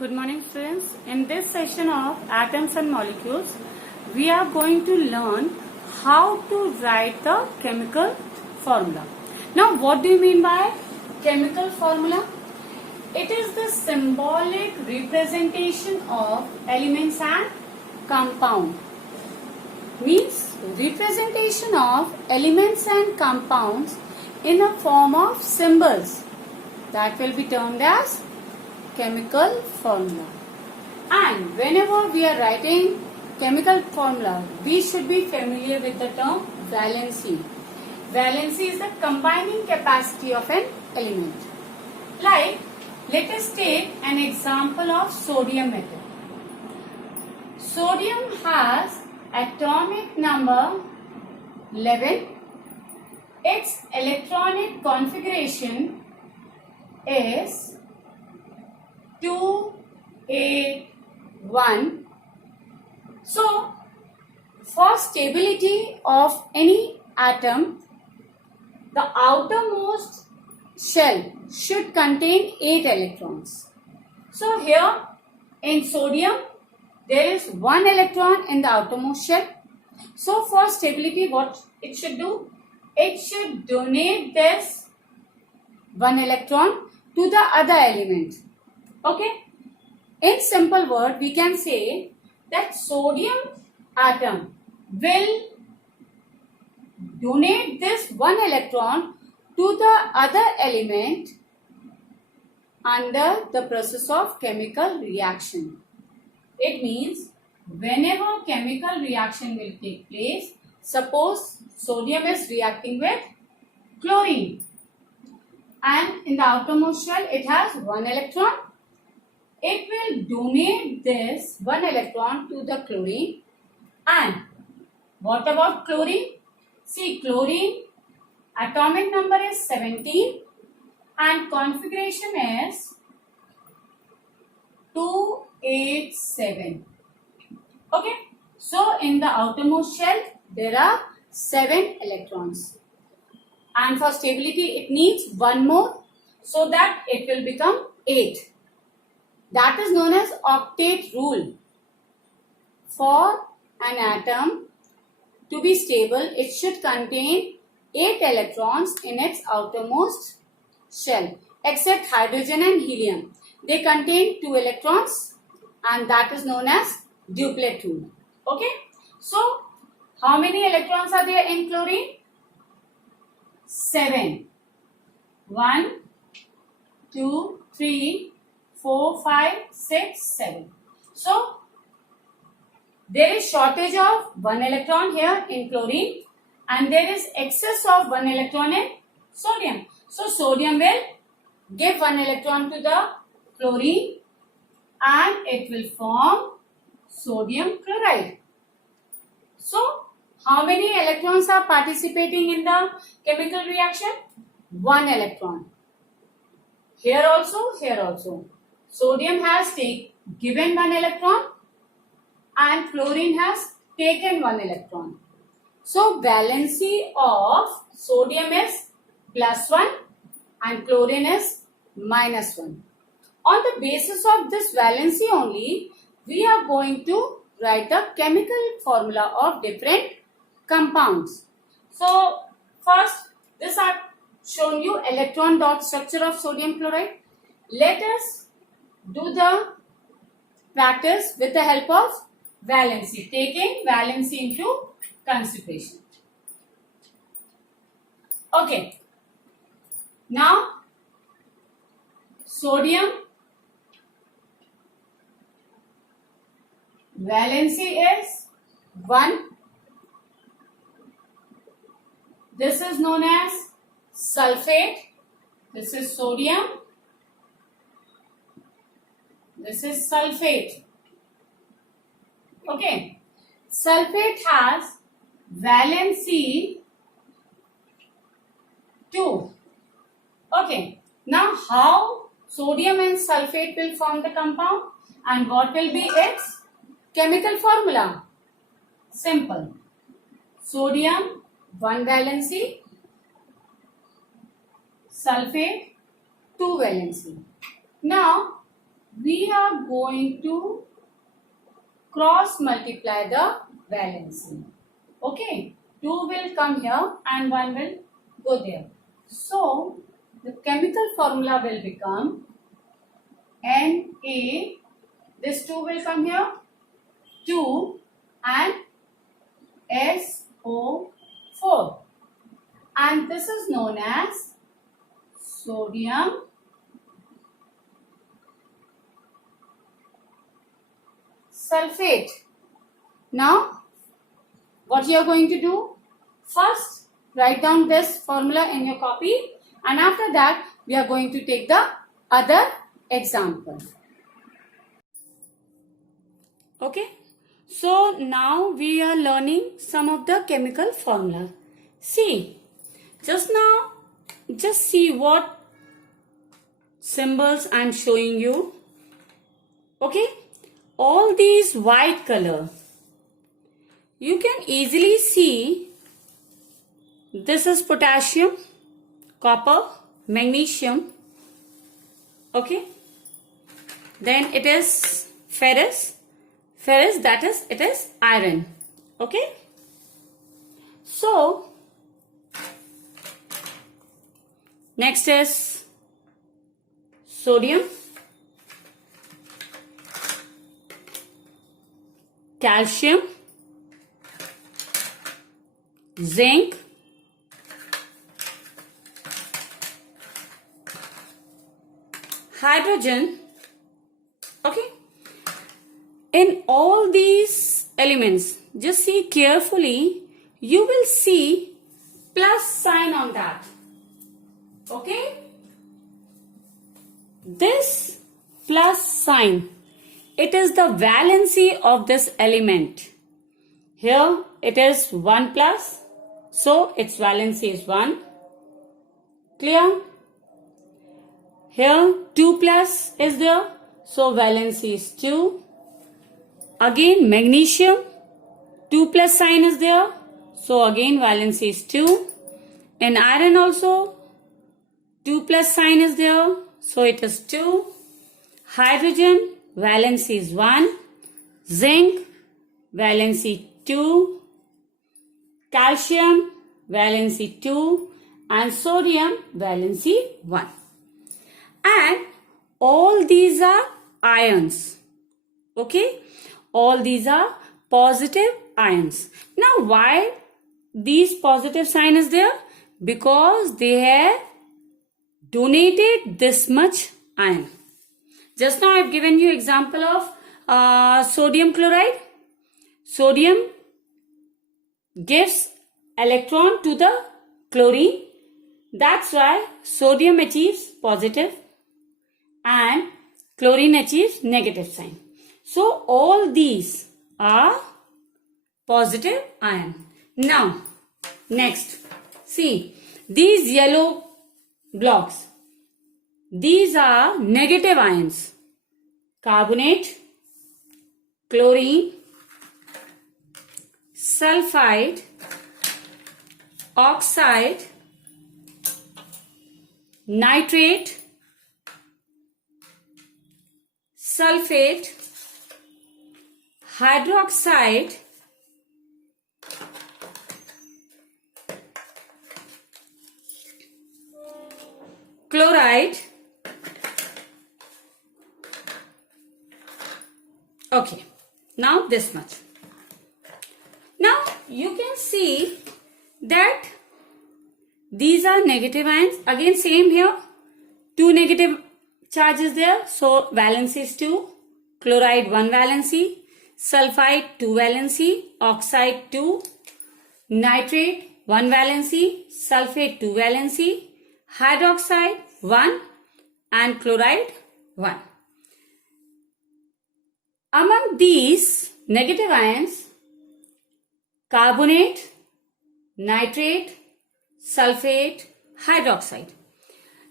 Good morning students. In this session of atoms and molecules, we are going to learn how to write the chemical formula. Now what do you mean by chemical formula? It is the symbolic representation of elements and compound. Means representation of elements and compounds in a form of symbols. That will be termed as chemical formula. And whenever we are writing chemical formula, we should be familiar with the term valency. Valency is the combining capacity of an element. Like, let us take an example of sodium metal. Sodium has atomic number 11. Its electronic configuration is 281. So, for stability of any atom, the outermost shell should contain 8 electrons. So, here in sodium, there is 1 electron in the outermost shell. So, for stability, what it should do? It should donate this 1 electron to the other element. Okay, in simple word we can say that sodium atom will donate this 1 electron to the other element under the process of chemical reaction. It means whenever chemical reaction will take place, suppose sodium is reacting with chlorine and in the outermost shell it has 1 electron. It will donate this 1 electron to the chlorine. And what about chlorine? See, chlorine atomic number is 17 and configuration is 287. Okay, so in the outermost shell there are 7 electrons. And for stability it needs 1 more so that it will become 8. That is known as octet rule. For an atom to be stable, it should contain 8 electrons in its outermost shell, except hydrogen and helium. They contain 2 electrons and that is known as duplet rule. Okay. So, how many electrons are there in chlorine? 7. 1, 2, 3, 4, 5, 6, 7. So, there is shortage of 1 electron here in chlorine and there is excess of 1 electron in sodium. So, sodium will give 1 electron to the chlorine and it will form sodium chloride. So, how many electrons are participating in the chemical reaction? 1 electron. Here also, here also. Sodium has given 1 electron and chlorine has taken 1 electron. So, valency of sodium is +1 and chlorine is -1. On the basis of this valency only, we are going to write the chemical formula of different compounds. So, first, this I have shown you electron dot structure of sodium chloride. Let us do the practice with the help of valency, taking valency into consideration. Okay. Now, sodium valency is 1. This is known as sulfate. This is sodium. This is sulfate. Okay. Sulfate has valency 2. Okay. Now, how sodium and sulfate will form the compound and what will be its chemical formula? Simple. Sodium 1 valency, sulfate 2 valency. Now, we are going to cross multiply the valency. Okay, 2 will come here and 1 will go there. So, the chemical formula will become Na, this 2 will come here, 2 and SO4. And this is known as sodium sulfate. Now, what you are going to do? First, write down this formula in your copy, and after that, we are going to take the other example. Okay, so now we are learning some of the chemical formula. See, just now, just see what symbols I am showing you. Okay, all these white color, you can easily see this is potassium, copper, magnesium. Okay, then it is ferrous, that is, it is iron. Okay, so next is sodium, calcium, zinc, hydrogen. Okay, in all these elements, just see carefully, you will see plus sign on that. Okay, this plus sign, it is the valency of this element. Here it is 1 plus, so its valency is 1. Clear? Here 2 plus is there, so valency is 2. Again magnesium, 2 plus sign is there, so again valency is 2. In iron also 2 plus sign is there, so it is 2. Hydrogen, valency is 1. Zinc, valency 2. Calcium, valency 2. And sodium, valency 1. And all these are ions. Okay, all these are positive ions. Now why these positive sign is there? Because they have donated this much ion. Just now I have given you example of sodium chloride. Sodium gives electron to the chlorine. That's why sodium achieves positive and chlorine achieves negative sign. So all these are positive ion. Now next, see these yellow blocks. These are negative ions. Carbonate, chlorine, sulfide, oxide, nitrate, sulfate, hydroxide, chloride. Okay, now this much. Now you can see that these are negative ions. Again same here, 2 negative charges there, so valency is 2. Chloride 1 valency, sulfide 2 valency, oxide 2, nitrate 1 valency, sulfate 2 valency, hydroxide 1 and chloride 1. Among these negative ions, carbonate, nitrate, sulfate, hydroxide.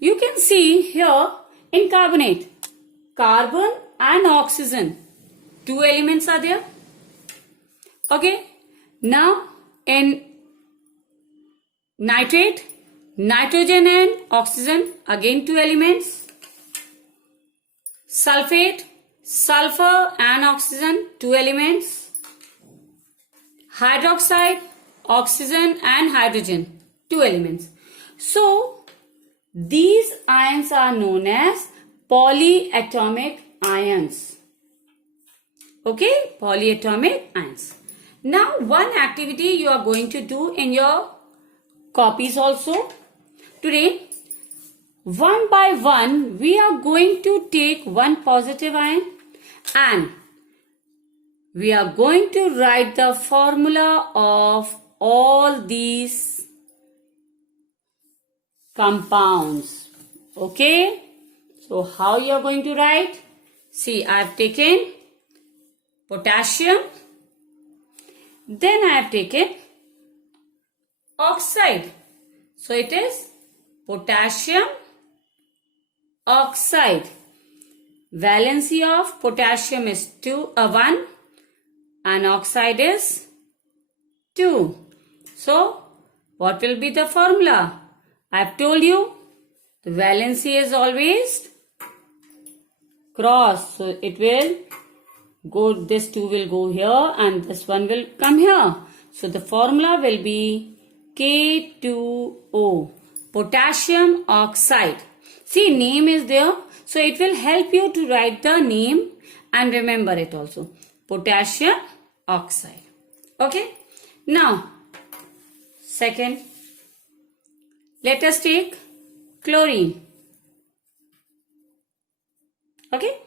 You can see here in carbonate, carbon and oxygen, 2 elements are there. Okay, now in nitrate, nitrogen and oxygen, again 2 elements. sulfate, sulfur and oxygen, two elements. Hydroxide, oxygen and hydrogen, two elements. So, these ions are known as polyatomic ions. Okay, polyatomic ions. Now, one activity you are going to do in your copies also. Today, one by one, we are going to take one positive ion and we are going to write the formula of all these compounds. Okay, so how you are going to write? See, I have taken potassium, then I have taken oxide. So it is potassium oxide. Valency of potassium is 1 and oxide is 2. So what will be the formula? I have told you the valency is always cross. So it will go, this 2 will go here and this one will come here. So the formula will be K2O, potassium oxide. See, name is there. So it will help you to write the name and remember it also. Potassium oxide. Okay. Now, second, let us take chlorine. Okay.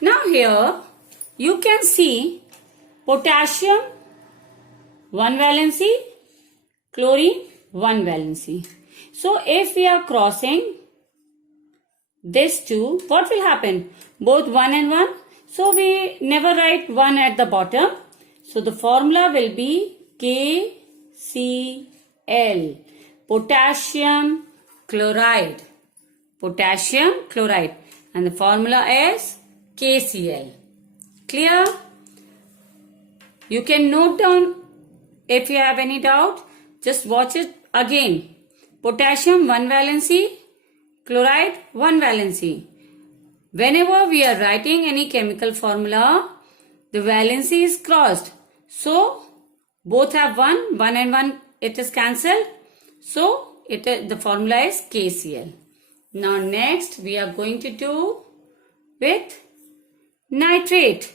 Now here you can see potassium 1 valency, chlorine 1 valency. So if we are crossing this two, what will happen? Both 1 and 1. So we never write 1 at the bottom. So the formula will be KCl, potassium chloride. Potassium chloride. And the formula is KCl. Clear? You can note down if you have any doubt. Just watch it again. Potassium 1 valency, chloride 1 valency. Whenever we are writing any chemical formula, the valency is crossed. So, both have 1 and 1, it is cancelled. So, the formula is KCl. Now, next we are going to do with nitrate.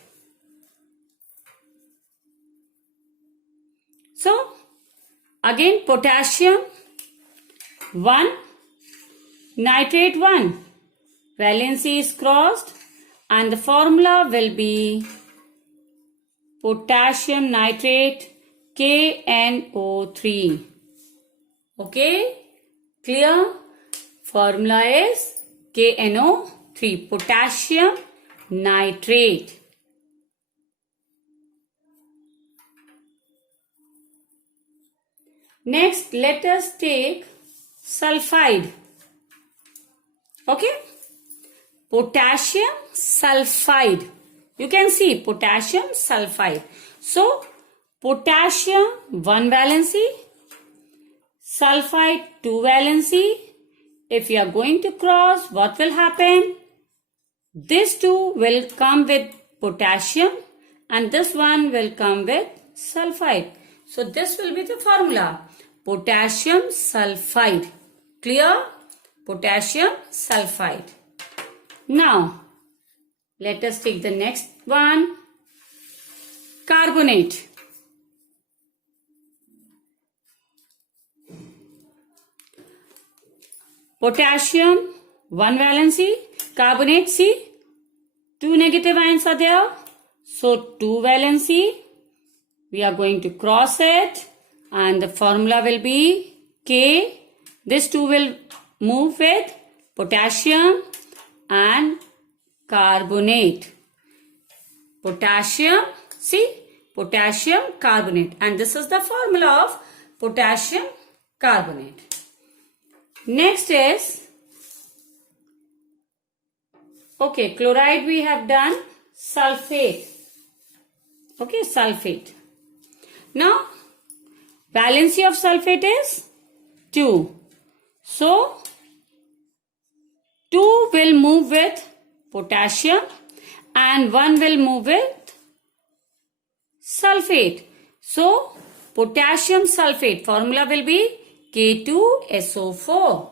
So, again potassium 1, nitrate 1. Valency is crossed and the formula will be potassium nitrate KNO3. Okay, clear? Formula is KNO3, potassium nitrate. Next, let us take sulfide. Okay, potassium sulfide. You can see potassium sulfide. So, potassium 1 valency, sulfide 2 valency. If you are going to cross, what will happen? This 2 will come with potassium and this one will come with sulfide. So, this will be the formula. Potassium sulfide. Clear? Potassium sulfide. Now, let us take the next one. Carbonate. Potassium 1 valency. Carbonate, see, 2 negative ions are there. So, 2 valency. We are going to cross it and the formula will be K. This 2 will move with potassium and carbonate. Potassium, see, potassium carbonate, and this is the formula of potassium carbonate. Next is, okay, chloride we have done, sulfate. Okay, sulfate. Now, valency of sulfate is 2. So, 2 will move with potassium, and one will move with sulfate. So, potassium sulfate formula will be K2SO4.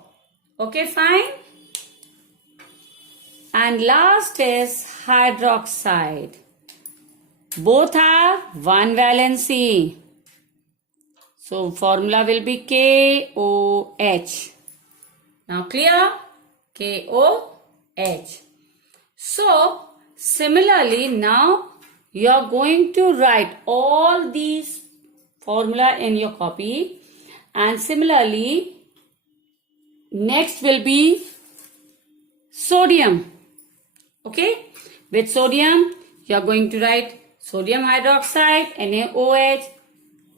Okay, fine. And last is hydroxide. Both have one valency. So, formula will be KOH. Now, clear? KOH. So, similarly, now you are going to write all these formula in your copy, and similarly, next will be sodium. Okay, with sodium, you are going to write sodium hydroxide, NaOH,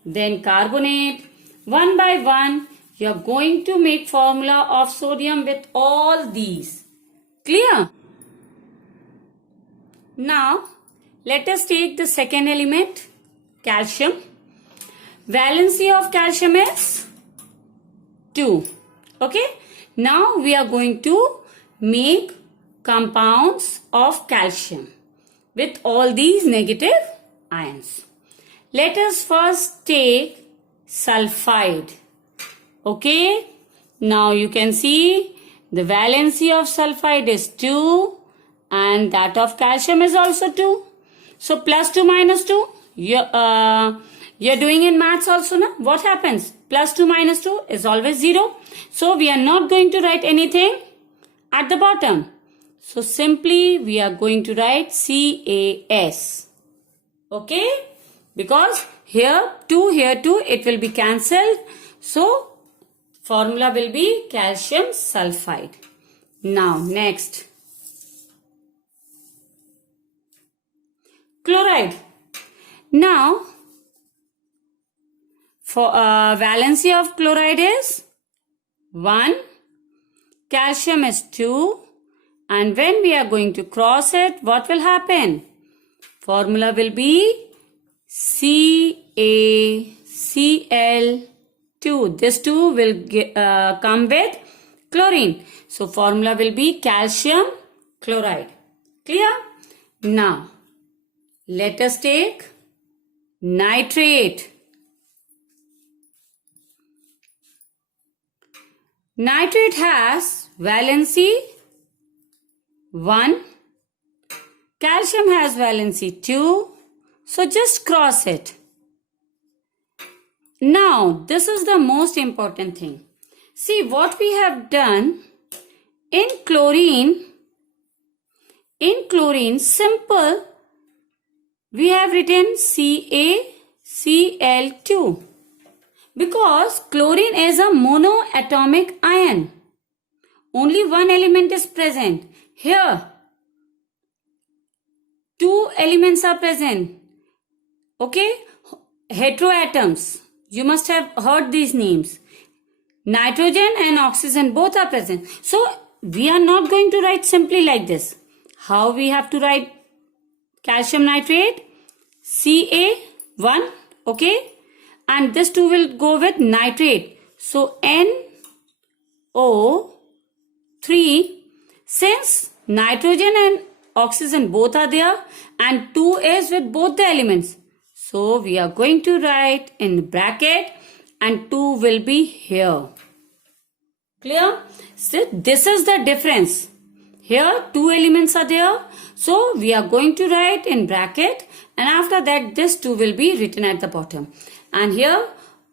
then carbonate. One by one, you are going to make formula of sodium with all these. Clear? Now, let us take the second element, calcium. Valency of calcium is 2. Okay. Now, we are going to make compounds of calcium with all these negative ions. Let us first take sulfide. Okay. Now, you can see the valency of sulfide is 2 and that of calcium is also 2. So, plus 2 minus 2. You're doing in maths also, na? What happens? Plus 2 minus 2 is always 0. So, we are not going to write anything at the bottom. So, simply we are going to write CAS. Okay? Because here 2, it will be cancelled. So, formula will be calcium sulfide. Now, next. Chloride. Now, for valency of chloride is 1, calcium is 2, and when we are going to cross it, what will happen? Formula will be CaCl2. This 2 will come with chlorine. So, formula will be calcium chloride. Clear? Now, let us take nitrate. Nitrate has valency 1. Calcium has valency 2. So just cross it. Now, this is the most important thing. See what we have done in chlorine. In chlorine, simple, we have written CaCl2 because chlorine is a monoatomic ion. Only one element is present. Here, 2 elements are present. Okay, heteroatoms. You must have heard these names. Nitrogen and oxygen both are present. So, we are not going to write simply like this. How we have to write calcium nitrate? Ca1, okay, and this 2 will go with nitrate. So, NO3, since nitrogen and oxygen both are there and 2 is with both the elements. So, we are going to write in bracket and 2 will be here. Clear? So, this is the difference. Here 2 elements are there. So, we are going to write in bracket and after that this 2 will be written at the bottom. And here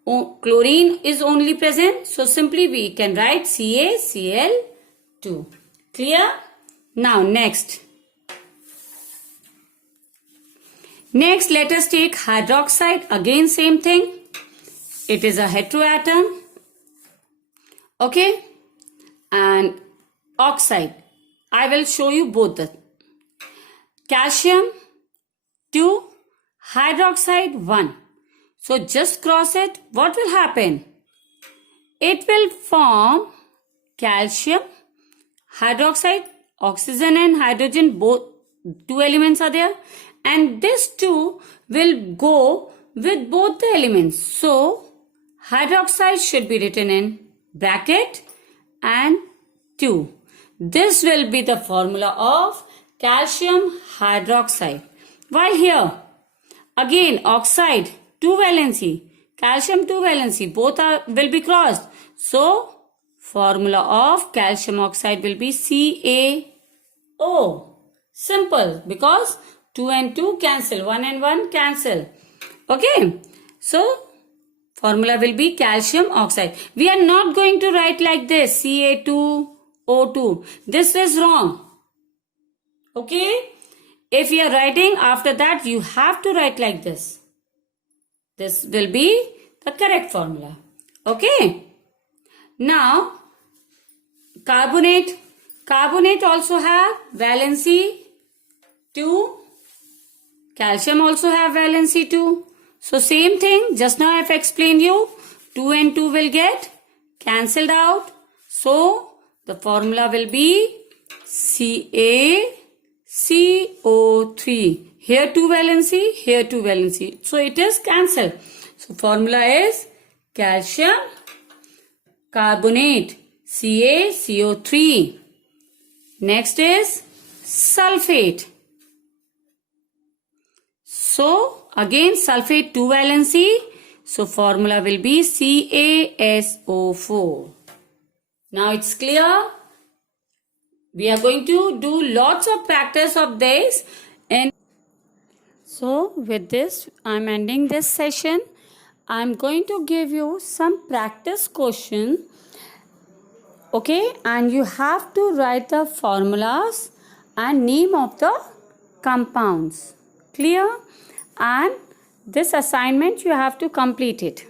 chlorine is only present. So, simply we can write CaCl2. Clear? Now, next. Next, let us take hydroxide. Again, same thing. It is a heteroatom. Okay. And oxide. I will show you both the calcium 2, hydroxide 1. So just cross it. What will happen? It will form calcium, hydroxide, oxygen and hydrogen, both 2 elements are there. And this 2 will go with both the elements. So hydroxide should be written in bracket and 2. This will be the formula of calcium hydroxide. While here, again oxide, 2 valency, calcium 2 valency, both will be crossed. So, formula of calcium oxide will be CaO. Simple, because 2 and 2 cancel, 1 and 1 cancel. Okay, so formula will be calcium oxide. We are not going to write like this, Ca2O2. This is wrong. Okay, if you are writing after that, you have to write like this. This will be the correct formula. Okay, now carbonate. Carbonate also have valency 2. Calcium also have valency 2. So same thing, just now I have explained you. 2 and 2 will get cancelled out. So the formula will be CaCO3. Here 2 valency, here 2 valency. So it is cancelled. So formula is calcium carbonate, CaCO3. Next is sulfate. So again sulfate 2 valency. So formula will be CaSO4. Now it's clear. We are going to do lots of practice of this. And so with this, I'm ending this session. I'm going to give you some practice question. Okay, and you have to write the formulas and name of the compounds. Clear? And this assignment you have to complete it.